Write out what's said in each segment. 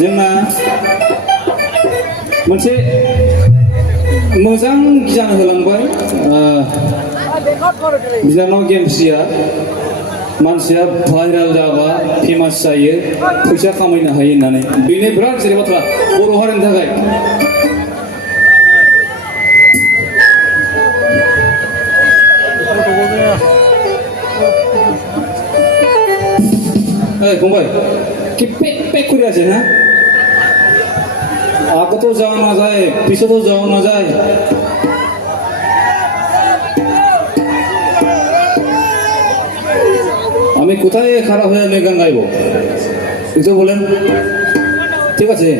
जोंना मोनसे मोजां गियान होलांबाय बिनानाव गेमस्रिया मानसिया भाइराल जाबा फेमास जायो फैसा खामायनो हायो होननानै बेनो बिराद जेरै बाथ्रा बर' हारिनि थाखाय फंबाय कि पेक করে আছে না आगे तो जाओ ना जाए पीछे तो जाओ ना जाए আমি কোথায় খারাপ হয়ে আমি গান গাইবো একটু বলেন ঠিক আছে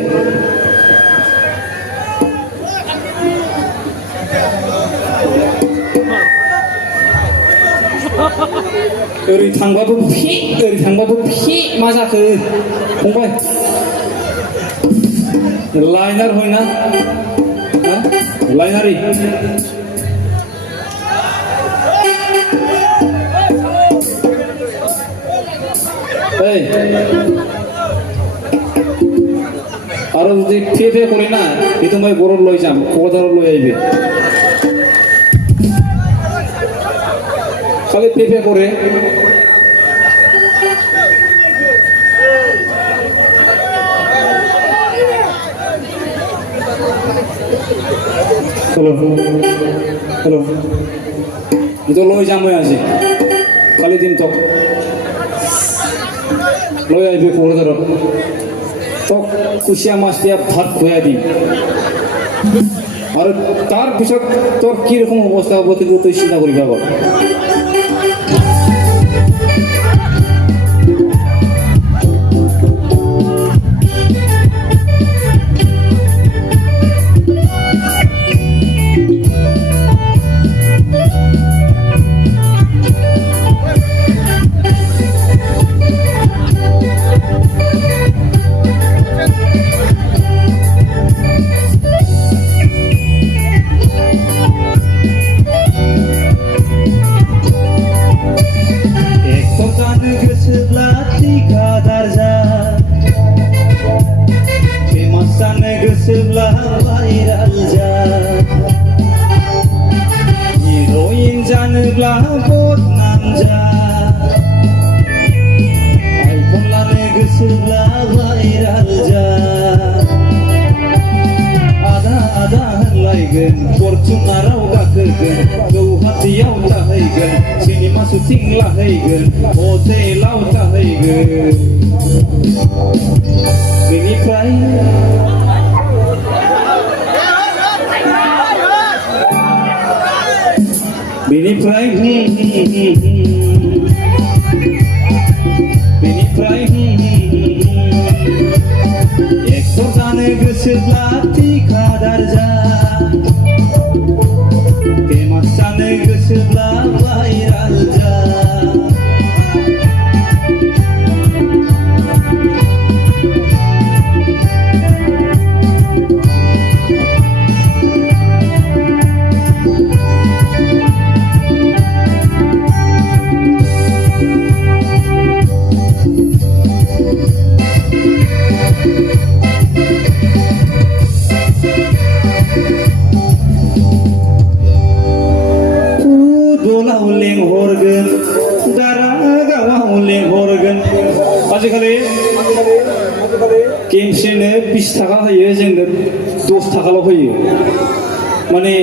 ओरै थांबाबो फि मा जाखो फंबाय लाइनार হয় না लाइनारी এই আর যদি ফে করে না এই তোমায় বড় লই যাম কোদার লই আইবে খালি পেপে করে হ্যালো হ্যালো itu লই যাম আজি খালি দিন তো লই আইবে কোদার তো কুশিয়া মাছ দিয়া ভাত খোয়া দিই আর তার পিছত তোর কি রকম অবস্থা হবে তুই চিন্তা করিবা বল sebelah viral ja heroin janıblah botnam ja iPhone lane sebelah viral ja ada hanlaygen Fortuner'aw gakırgen Gauhatiyaw tahaygen Sinema syuting lahaygen Hotelaw tahaygen Binipray Binipray Eksordan gısıblati kadar ca Temasan gısıbla viral ca आजिखालि केमसेनो 20 थाखा होयो जोंनो 10 थाखाल' होयो माने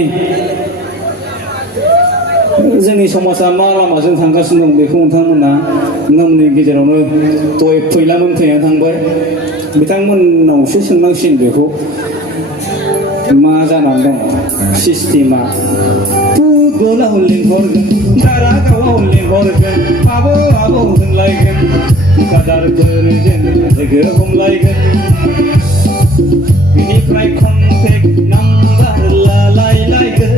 जोंनि समाजा मा लामाजों थांगासिनो दं बेखौ नोंथांमोननि गेजेरावनो दय फैलामोन फैना थांबाय बिथांमोननावसो सोंनांसिगोन बेखौ मा जानानै दं सिस्टेमा फुटबलाव लिंहरगोन दारागावआव लिंहरगोन आबौ होनलायगोन कादारफोरजों लोगो हमलायगोन बिनिफ्राय कन्टेक्ट नाम्बार लालायलायगोन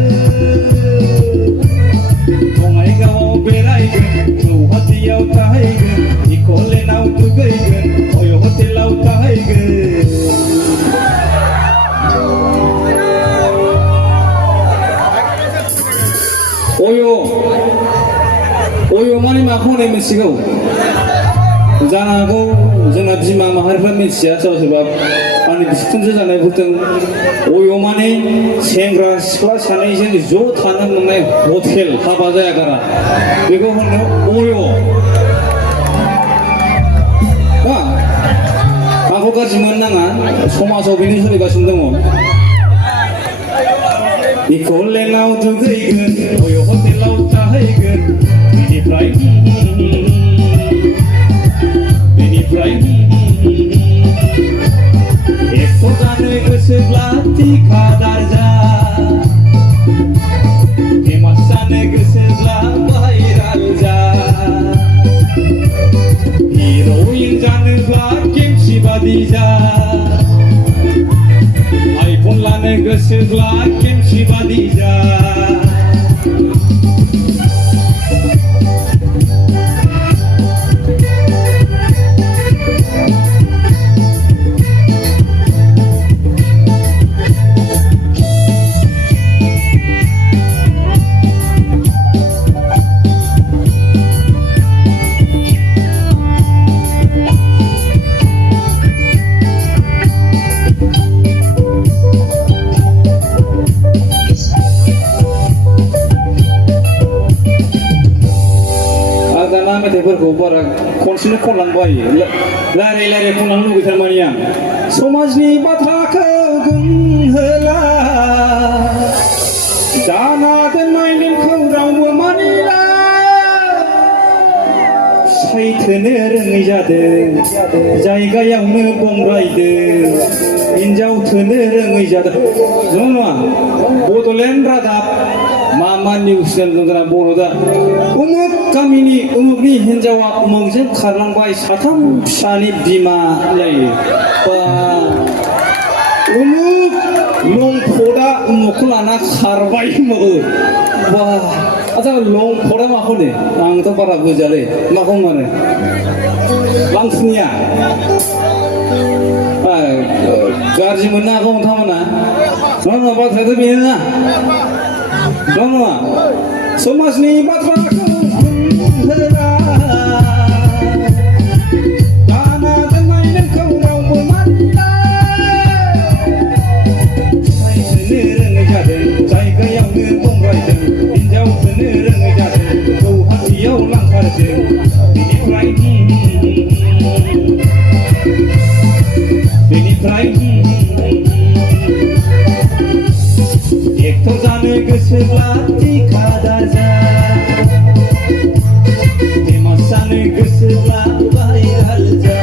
बङाइगावआव बेरायगोन गौहाटियाव थाहैगोन इक'लेन्डआव दुगैगोन अय हटेलाव थाहैगोन अय माने माखौ होननाय मिथिगौ जानो हागौ जोंना बिमा माहारिफ्रा मिथिया सोरबा सोरबा आंनि बिखुनजो जानायफोरजों अय' माने सेंग्रा सिख्ला सानैजों ज' थानो मोननाय हटेल हाबा जाया गारा बेखौ होनो अय' आंखौ गाज्रि मोननो नाङा समाजाव बेनो सोलिगासिनो दङ इक'लेन्डआव दुगैगोन अय' हटेलाव थाहैगोन बेनिफ्राय एक्टर जानो गोसोब्ला थिखादार जा फेमास जानो गोसोब्ला भाइराल जा हिर'इन जानोब्ला केमसि बादि जा आइफन लानो गोसोब्ला केमसि बादि जा मेथाइफोरखौ बारा खनसेनो खनलांबायो लायराय लायराय खनलांनो लुगैथारमानि आं समाजनि बाथ्राखौ बुंहोला दाना दोननाय नेमखौ रावबो मानिला सैथोनो रोङै जादों जायगायावनो बंग्रायदों हिनजाव थोनो रोङै जादों नङा बड'लेण्ड रादाब मा निउस चेनेल दं जोंना बर'दा उमुक गामिनि उमुकनि हिनजावा उमुकजों खारलांबाय साथाम फिसानि बिमा लायो बा उमुक लंफदा उमुकखौ लाना खारबाय बा आच्छा लंफदा माखौ ने आंथ' बारा बुजियालै माखौ मानो लांफुनिया गाज्रि मोननो हागौ नोंथांमोना नङा बाथ्रायाथ' बेनो ना नङा समाजनि बाथ्राखौ बुंहोला दाना दोननाय नेमखौ रावबो मानिला सैथोनो रोङै जादों जायगायावनो बंग्रायदों हिनजाव थोनो रोङै जादों गौहाटियाव लांखारदों बेनिफ्राय एक्टर जानो गोसोब्ला थिखादार जा फेमास जानो गोसोब्ला भाइराल जा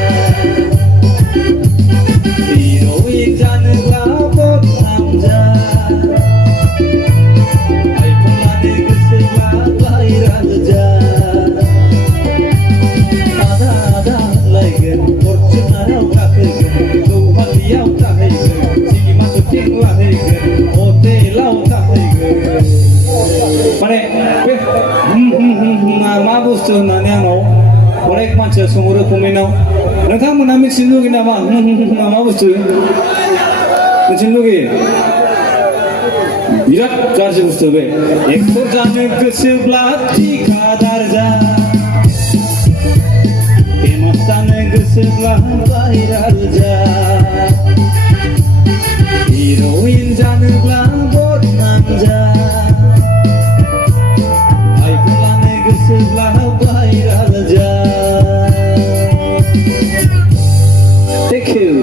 हिर'इन जानोब्ला बदनाम जा आइफन लानो गोसोब्ला भाइराल जा आधा आधा लायगोन फरचुनाराव गाखोगोन गौहाटियाव थाहैगोन सिनेमा शुटिं लाहैगोन हटेलाव थाहैगोन माने बे मा बुस्थु होननानै आंनाव अनेक मानसिया सोंहरो कमेन्टआव नोंथांमोनहा मिथिनो लुगैयो नामा मा बुस्थु मिथिनो लुगैयो बिराद गाज्रि बुस्थु बे एक्टर जानो गोसोब्ला थिखादार जा फेमास जानो गोसोब्ला भाइराल जा हिर'इन जानोब्ला बदनाम जा आइफन लानो गोसोब्ला भाइराल जा थेंक इउ